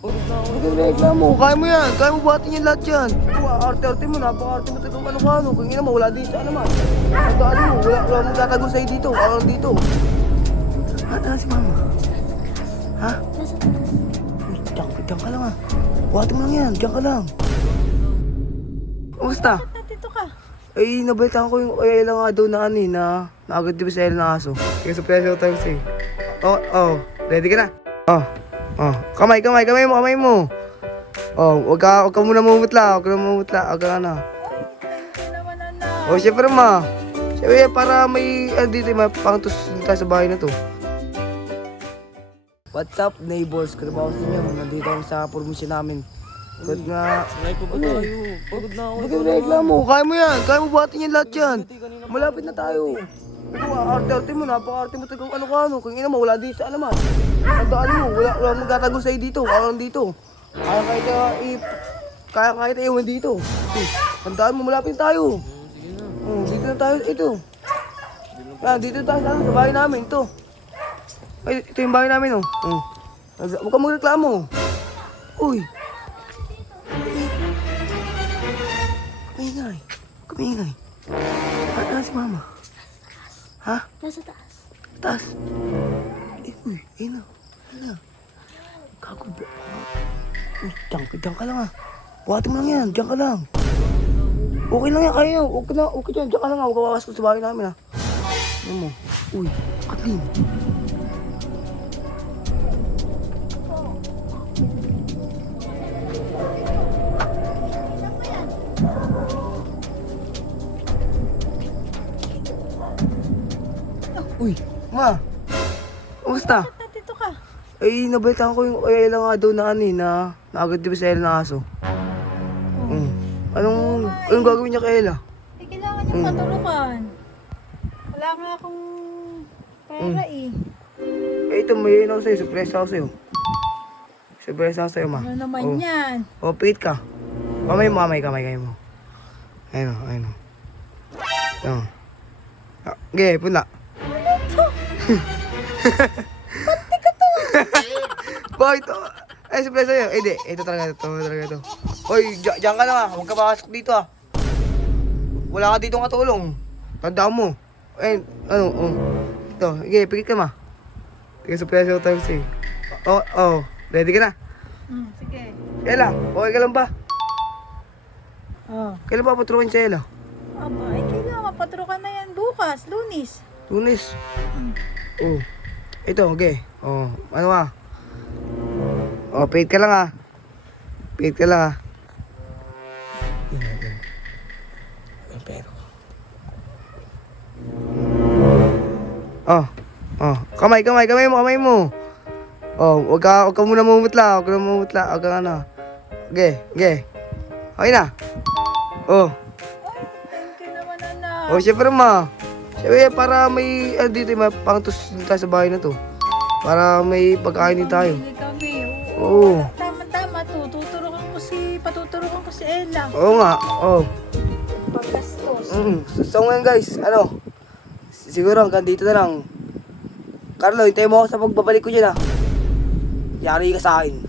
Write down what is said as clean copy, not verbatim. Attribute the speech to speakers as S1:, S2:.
S1: Reklamo, kaya mo yan. Kaya mo buhatin yan lahat yan. Arte-arte mo, napaka-arte mo talagang ano-ano. Kung ina mo, wala din sa naman. Tandaan mo, wala mong tatago sa'yo dito. Ako lang dito. Ano si mama? Ha? Uy, diyan ka lang ah. Buhatin mo lang yan, diyan ka lang. Kumusta?
S2: Bakit nandito ka?
S1: Ay, nabalitaan ko yung Ella nga daw na ano eh, na agad di ba sa Ella na aso. Kaya sa presyo tayo sa'yo. Ready ka na? Kamay mo. Wag ka muna mamumutla, Wag ka na.
S2: Hindi naman anak.
S1: Syempre ma. Syempre para may, dito, may pangtos tayo sa bahay na to. What's up neighbors? Kalabaw sa inyo. Nandito kami sa promotion namin. Ba't nga...
S3: Sanay pa ba tayo? Pagod na ako.
S1: Bakit reklamo? Kaya mo yan. Kaya mo buhatin yan lahat yan. Malapit na tayo. Ikaw, arte-arte mo. Napaka-arte mo talagang ano-ano. Kung ina mo, wala din sa alaman. Tandaan mo, wala mong tatago sa'yo dito. Ako lang dito. Kaya kahit iwan dito. Tandaan mo, malapit na tayo. Dito na tayo. Ito. Dito tayo sa bahay namin. Ito. Ay, ito yung bahay namin, oh. Huwag kang magreklamo. Uy. Kumingay. Ano si mama? Ha?
S2: Nasa taas.
S1: Taas. Uy, ina. Gago ba? Uy, diyan ka lang ah. Buhatin mo lang yan, diyan ka lang. Okay lang yan, kaya. Okay dyan, diyan ka lang ah. Huwag kawakas ko sa bahay namin ah. Ano mo? Uy, Kathleen. Uy, ma. Kumusta?
S2: Bakit nandito ka?
S1: Ay, nabalitaan ko yung Ella nga daw na ano eh, na agad di ba sa Ella na aso. Anong gagawin niya kay Ella?
S2: Kailangan niyang patulungan. Wala nga akong pera eh.
S1: Ito, may ako sa'yo, surprise ako sa'yo. Surprise ako sa'yo, ma.
S2: Ano naman yan?
S1: Pait ka. Kamay mo. Ayun o. Ayun. Okay, punla.
S2: Pati ka to!
S1: Boy, ito. Ay, surprise sa'yo. Hindi, ito talaga ito. Hoy, diyan ka na nga. Huwag ka makasok dito ah. Wala ka dito katulong. Tandaan mo. Ayun, Ito, okay, pigit ka ma. Sige, surprise ako tayo sa'yo. Ready ka na?
S2: Sige.
S1: Ella, okay ka lang ba?
S2: Oh.
S1: Kailan ba patrukan si Ella?
S2: Aba, kailangan patrukan na yan bukas, Lunis.
S1: Tunis. Ito, okay. Ano ka? Pait ka lang ah. Pero. Kamay mo. Wag ka muna mamumutla, Wag ka na. Okay. Okay na.
S2: Thank you naman anak.
S1: Syempre ma. Syempre para may, dito, may pangtos tayo sa bahay na to. Para may pagkain din tayo.
S2: Pamili kami.
S1: Oo.
S2: Tama to. Patuturukan ko si Ella.
S1: Oo nga.
S2: Paggastos.
S1: So ngayon guys, siguro hanggang dito na lang. Carlo, hintayin mo ako sa pagbabalik ko dyan ah. Yari ka sa akin.